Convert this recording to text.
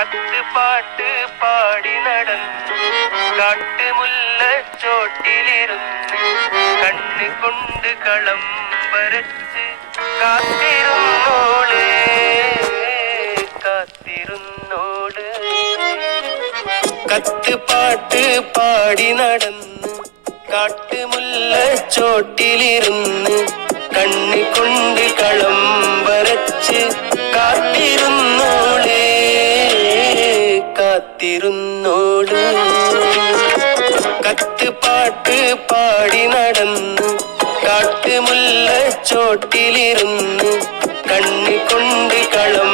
കത്തുപാട്ട് പാടി നടന്നു കാട്ടുമുല്ലച്ചോട്ടിലിരുന്ന് കണ്ണ് കൊണ്ട് കളം വരച്ച് കാത്തിരുന്നോളേ കാത്തിരുന്നോട്. കത്തുപാട്ട് പാടി നടന്ന് കാട്ടുമുല്ലച്ചോട്ടിലിരുന്ന് കണ്ണ് കൊണ്ട് കളം വരച്ച് കാത്തിരുന്നോളേ കാത്തിരുന്നോട്. കത്തുപാട്ട് പാടി നടന്ന് കാട്ടുമുല്ലച്ചോട്ടിലിരുന്ന് കണ്ണ് കൊണ്ട് കളം